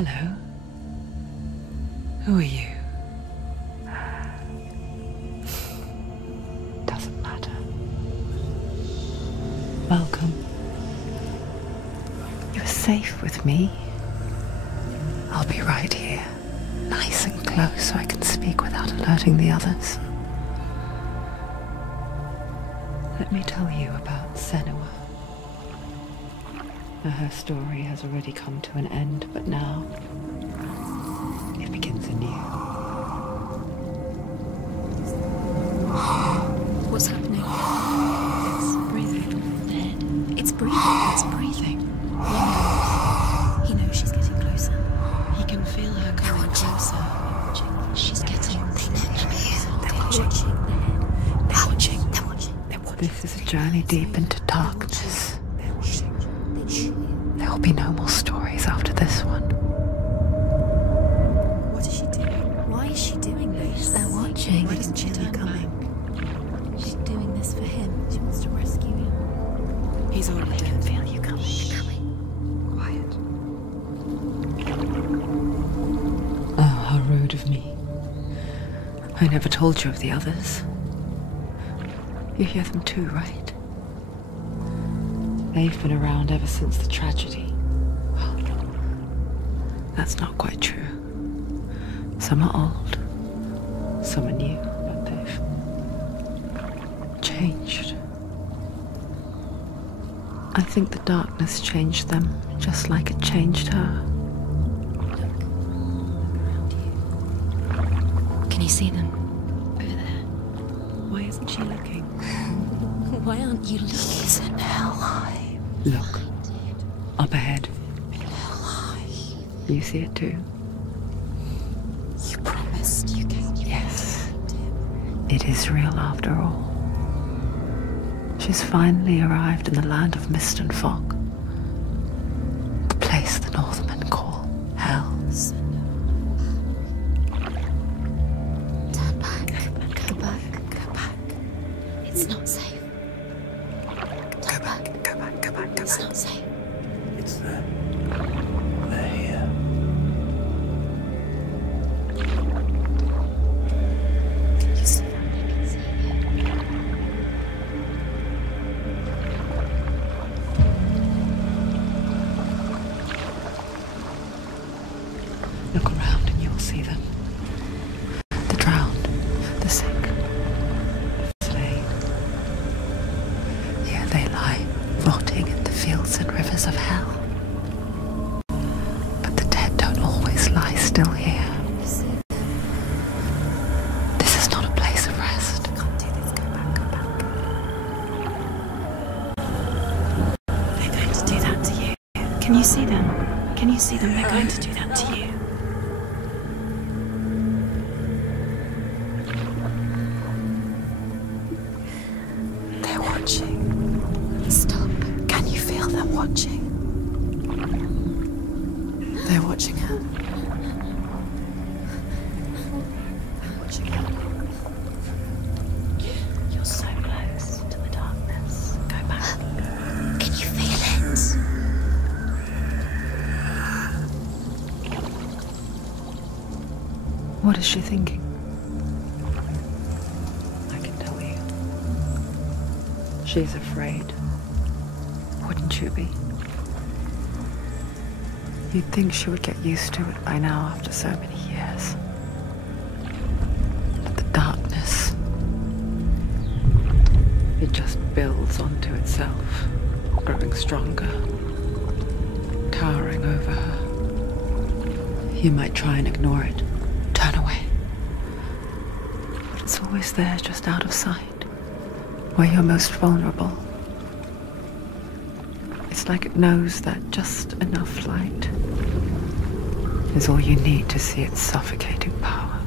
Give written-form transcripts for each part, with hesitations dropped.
Hello. Who are you? Doesn't matter. Welcome. You're safe with me. I'll be right here, nice and close so I can speak without alerting the others. Let me tell you about Senua. Her story has already come to an end, but now it begins anew. What's happening? It's breathing. Dead. It's breathing. It's breathing. He knows she's getting closer. He can feel her coming closer. She's getting closer. They're watching. They're watching. They're watching. They're watching. This is a journey deep into darkness. There will be no more stories after this one. What is she doing? Why is she doing this? They're watching. Why doesn't she turn coming? She's doing this for him. She wants to rescue him. He's already dead. I can feel you coming. Quiet. Oh, how rude of me. I never told you of the others. You hear them too, right? They've been around ever since the tragedy. Well, that's not quite true. Some are old, some are new, but they've changed. I think the darkness changed them, just like it changed her. Can you see them? Over there. Why isn't she looking? Why aren't you looking? He's in hell. Look, up ahead. You see it too? You promised you came. Yes. It is real after all. She's finally arrived in the land of mist and fog. The place the Northmen call hell. Turn back. Go back. Go back. It's not safe. Go back. Go back. Go back. Go It's back. not safe. It's there. They're here. Can you see them? I can see it. Look around and you'll see them. The drowned, the sick, the slain. Here they lie, rotting in the fields and rivers of hell. But the dead don't always lie still here. This is not a place of rest. Can't do this. Go back. Go back. They're going to do that to you. Can you see them? Can you see them? They're going to do that to you. They're watching. Stop. Can you feel them watching? They're watching her. They're watching her. You're so close to the darkness. Go back. Can you feel it? What is she thinking? I can tell you. She's afraid. Wouldn't you be? You'd think she would get used to it by now after so many years. But the darkness, it just builds onto itself, growing stronger, towering over her. You might try and ignore it, turn away. But it's always there, just out of sight, where you're most vulnerable. It's like it knows that just enough light is all you need to see its suffocating power.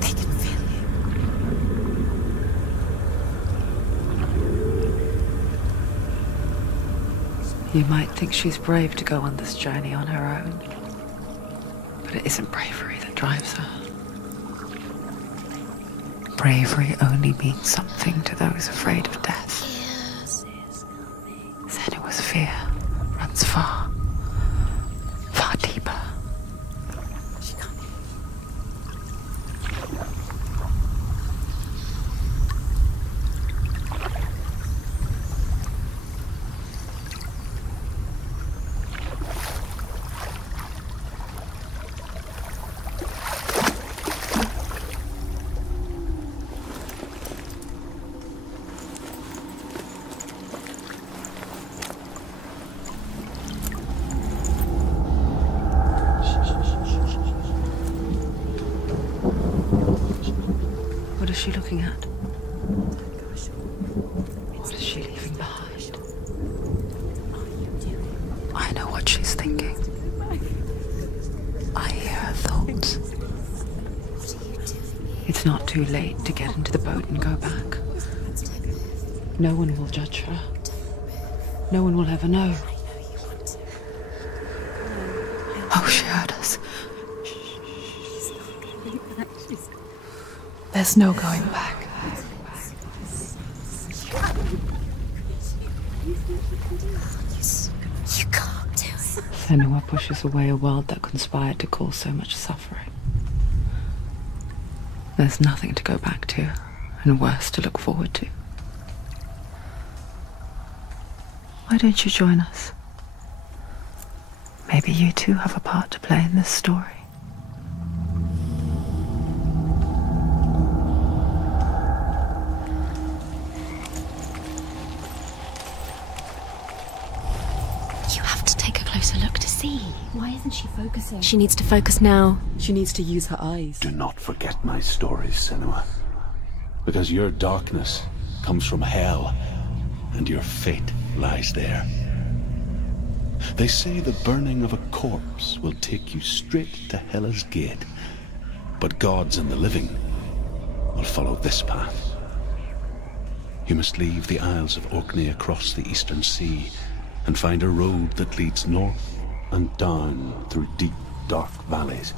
They can feel you. You might think she's brave to go on this journey on her own, but it isn't bravery that drives her. bravery only means something to those afraid of death, then it was fear runs far, far deeper. What is she looking at? What is she leaving behind? I know what she's thinking. I hear her thoughts. It's not too late to get into the boat and go back. No one will judge her. No one will ever know. Oh, she heard us. There's no going back. You can't do it. Senua pushes away a world that conspired to cause so much suffering. There's nothing to go back to, and worse to look forward to. Why don't you join us? Maybe you too have a part to play in this story. You have to take a closer look to see. Why isn't she focusing? She needs to focus now. She needs to use her eyes. Do not forget my stories, Senua. Because your darkness comes from hell, and your fate lies there. They say the burning of a corpse will take you straight to Hela's gate, but gods and the living will follow this path. You must leave the Isles of Orkney across the eastern sea and find a road that leads north and down through deep, dark valleys.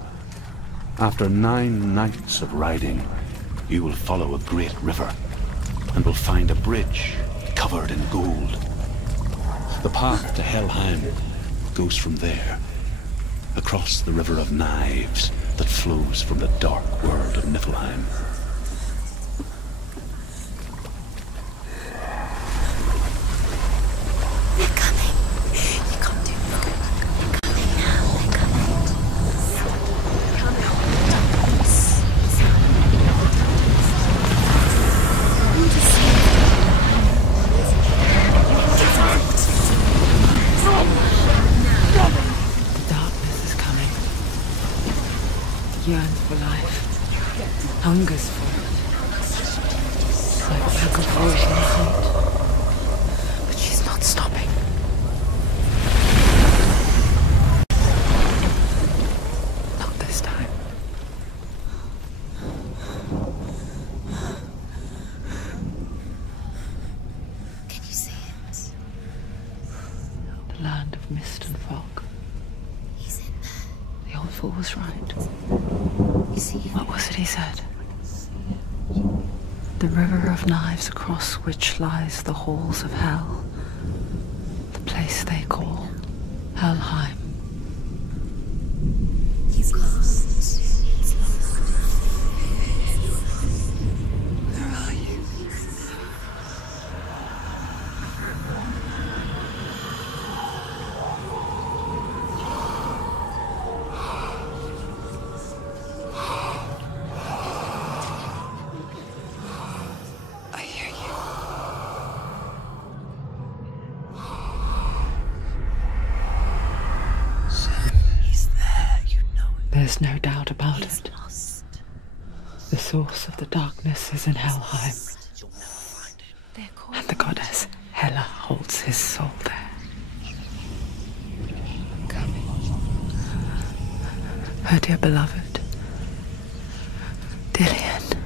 After 9 nights of riding, you will follow a great river and will find a bridge covered in gold. The path to Helheim goes from there, across the river of knives that flows from the dark world of Niflheim. They're coming. You can't do it. They're coming now. They're coming. The darkness is coming. Yearns for life. Hungers for it. Like a pack of wolves in the hunt. But she's not stopping. Not this time. Can you see it? The land of mist and fog. He's in there. The old fool was right. You see him? What was it he said? The river of knives across which lies the halls of hell. The place they call Helheim. He's lost. He's lost. Where are you? I hear you. He's there, you know it. There's no doubt about He's it. lost. The source of the darkness is in Helheim, You'll never find him. They're calling. and the goddess Hela holds his soul there. Her dear beloved, Dillian.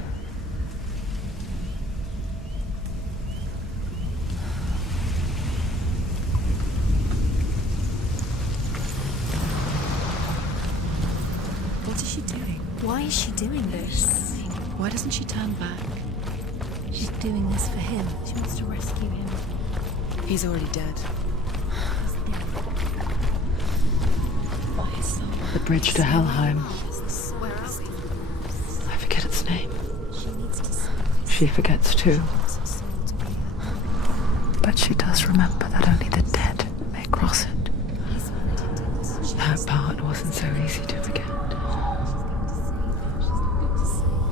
What is she doing? Why is she doing this? Why doesn't she turn back? She's doing this for him. She wants to rescue him. He's already dead. The bridge to Helheim. Where are we? I forget its name. She forgets too. But she does remember that only the dead may cross it. That part wasn't so easy to forget.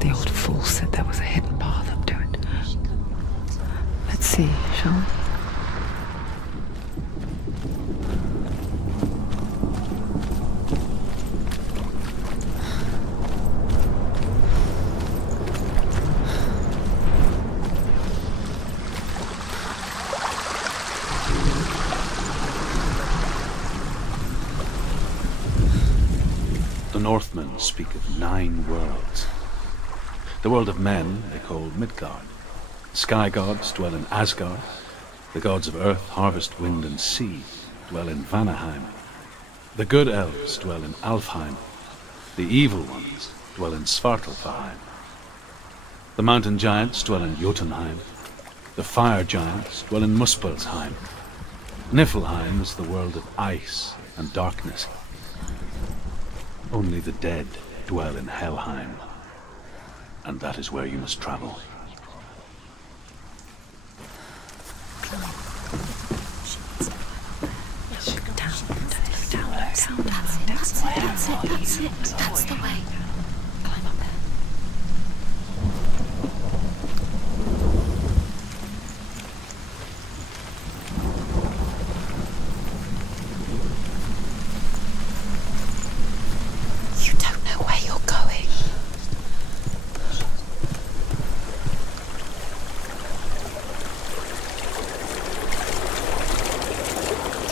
The old fool said there was a hidden path up to it. Let's see, shall we? The Northmen speak of 9 worlds. The world of men they call Midgard. The sky gods dwell in Asgard. The gods of earth, harvest, wind, and sea dwell in Vanaheim. The good elves dwell in Alfheim. The evil ones dwell in Svartalfheim. The mountain giants dwell in Jotunheim. The fire giants dwell in Muspelheim. Niflheim is the world of ice and darkness. Only the dead dwell in Helheim, and that is where you must travel. That's it. That's the way. Climb up there. You don't know where you're going.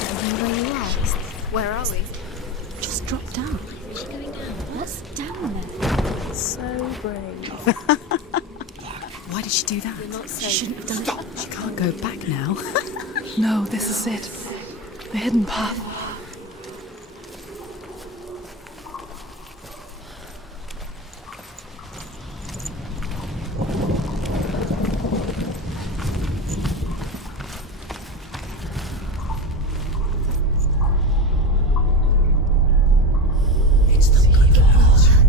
Do you know where you are? Where are we? Just drop down. Where's she going down? What's down there? So brave. Why did she do that? You're not She safe. shouldn't have done it. She can't go back now. No, this is it. The hidden path.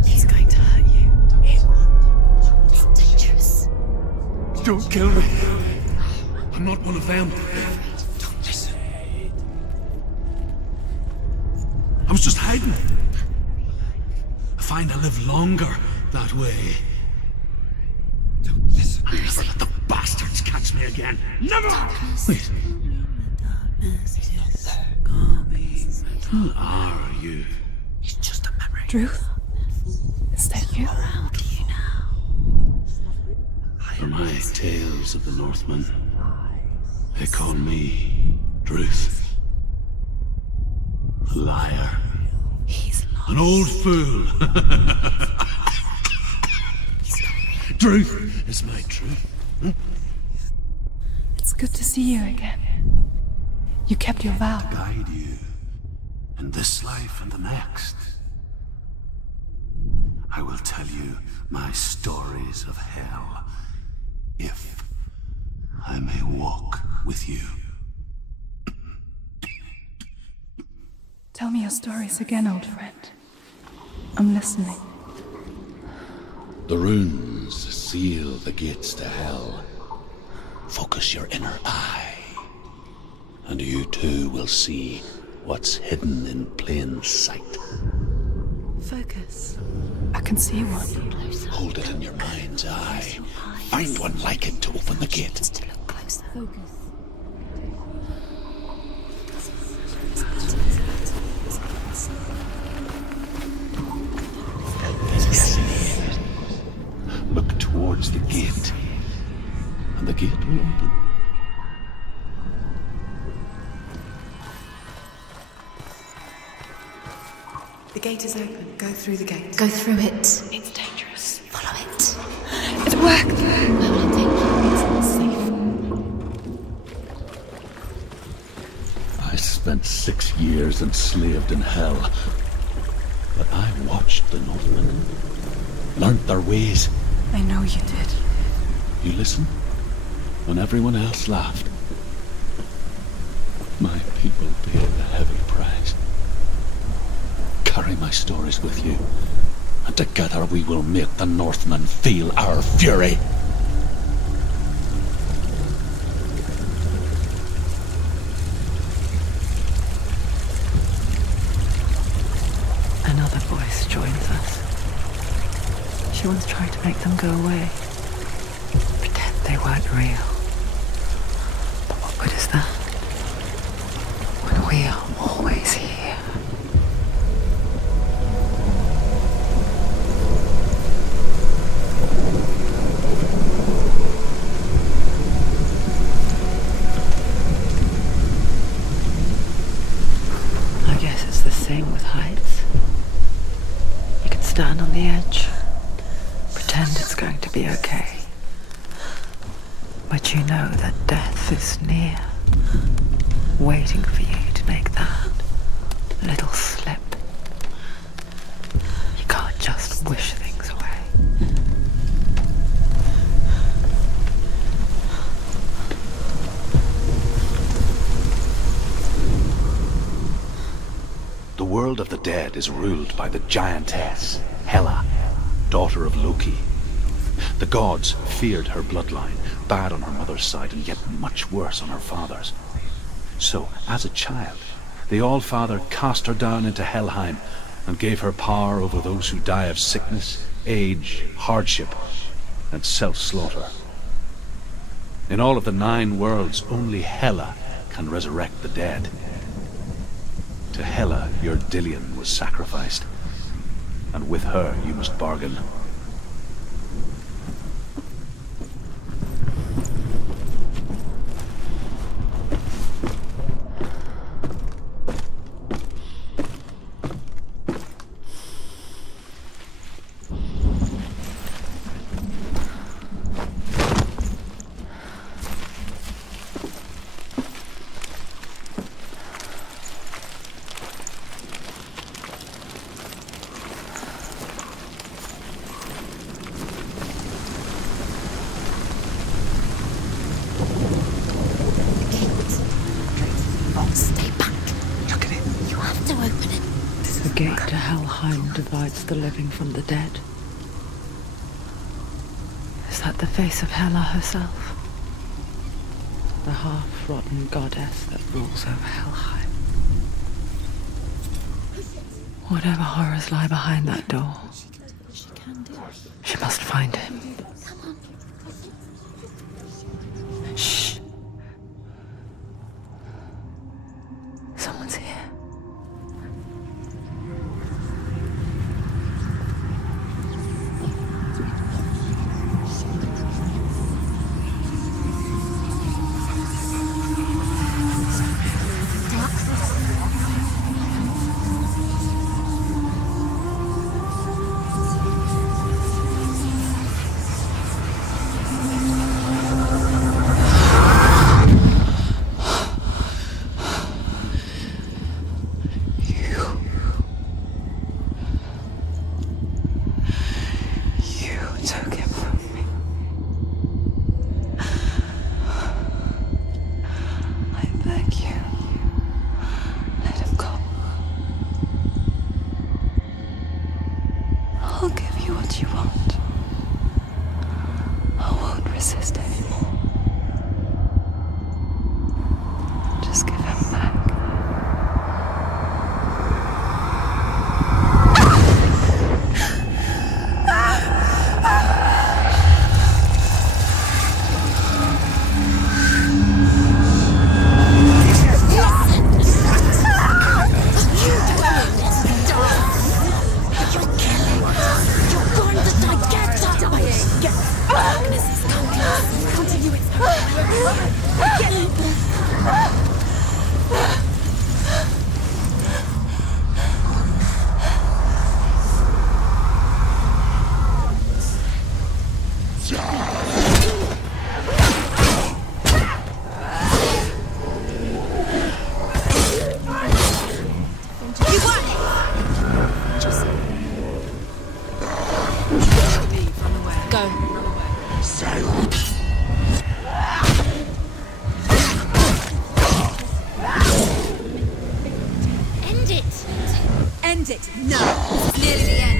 He's going to hurt you. It's dangerous. Don't kill me. I'm not one of them. Don't listen. I was just hiding. I find I live longer that way. Don't listen. I'll never let the bastards catch me again. Never! Wait. Who are you? It's just a memory. Druth? Is that you? Around you now. For my tales of the Northmen, they call me Druth. A liar. He's lost. An old fool. Truth is my truth. It's good to see you again. You kept your vow. Guide you in this life and the next. I will tell you my stories of hell, if I may walk with you. Tell me your stories again, old friend. I'm listening. The runes seal the gates to hell. Focus your inner eye, and you too will see what's hidden in plain sight. Focus. I can see one. Hold it in your mind's eye. Find one like it to open the gate. To look closer. Look towards the gate, and the gate will open. The gate is open. Go through the gate. Go through it. It's dangerous. Follow it. It worked! Where will it take you? It's not safe. I spent 6 years enslaved in hell, but I watched the Northmen, learnt their ways, I know you did. You listened when everyone else laughed. My people paid the heavy price. Carry my stories with you, and together we will make the Northmen feel our fury. Another voice joins us. She once tried to make them go away. Pretend they weren't real. But what good is that? When we are always here. I guess it's the same with heights. You can stand on the edge, pretend it's going to be okay. But you know that death is near, waiting for you to make that little slip. You can't just wish things away. The world of the dead is ruled by the giantess, Hela, daughter of Loki. The gods feared her bloodline, bad on her mother's side and yet much worse on her father's. So, as a child, the All-Father cast her down into Helheim and gave her power over those who die of sickness, age, hardship, and self-slaughter. In all of the 9 worlds, only Hela can resurrect the dead. To Hela, your Dillion was sacrificed, and with her you must bargain. The gate to Helheim divides the living from the dead. Is that the face of Hela herself? The half-rotten goddess that rules over Helheim. Whatever horrors lie behind that door, she must find him. Shh. Someone's here. end it now. This is nearly the end.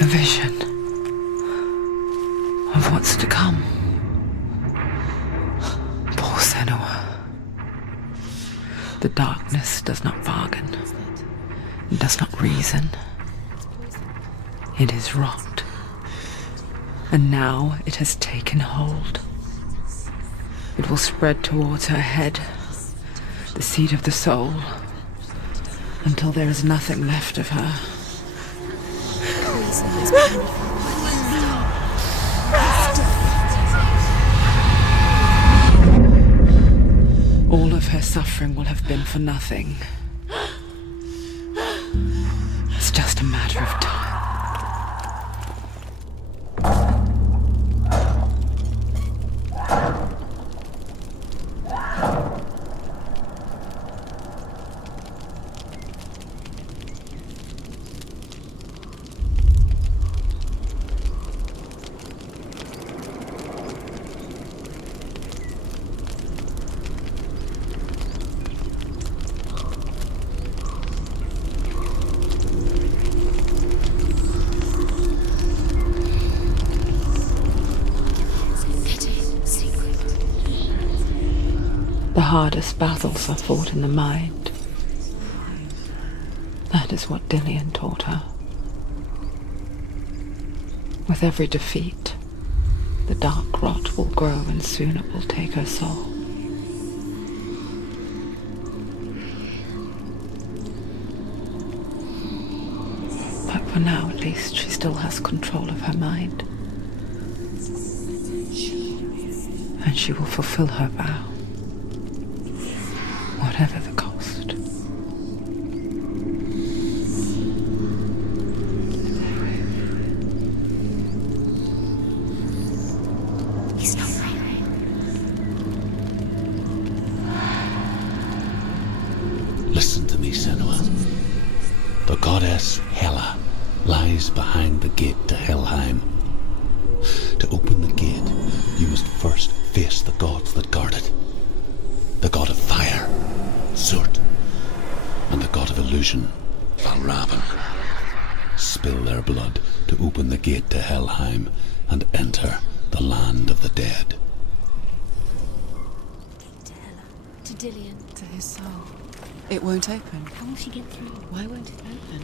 A vision of what's to come. Poor Senua. The darkness does not bargain. It does not reason. It is wrought. And now it has taken hold. It will spread towards her head, the seat of the soul, until there is nothing left of her. All of her suffering will have been for nothing. It's just a matter of time. The hardest battles are fought in the mind. That is what Dillian taught her. With every defeat, the dark rot will grow and soon it will take her soul. But for now, at least, she still has control of her mind. And she will fulfill her vow. Whatever the cost. He's not right. Listen to me, Senua. The goddess Hela lies behind the gate to Helheim. To open the gate, you must first face the gods that guard it. The god of fire, Surt, and the god of illusion, Valravan. Spill their blood to open the gate to Helheim and enter the land of the dead. To Hela, to Dillian, To his soul. It won't open. how will she get through? Why won't it open?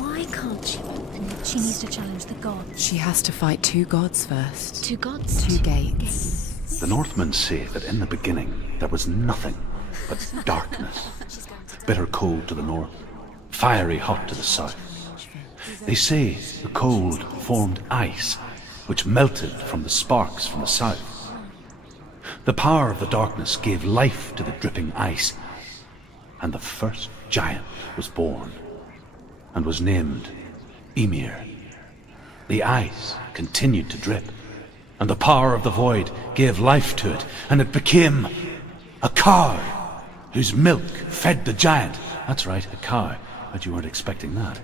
Why can't she open? She needs to challenge the gods. She has to fight two gods first. Two gods? Two gates. The Northmen say that in the beginning there was nothing but darkness. Bitter cold to the north, fiery hot to the south. They say the cold formed ice, which melted from the sparks from the south. The power of the darkness gave life to the dripping ice, and the first giant was born, and was named Ymir. The ice continued to drip And the power of the void gave life to it, and it became a cow whose milk fed the giant. That's right, a cow. But you weren't expecting that.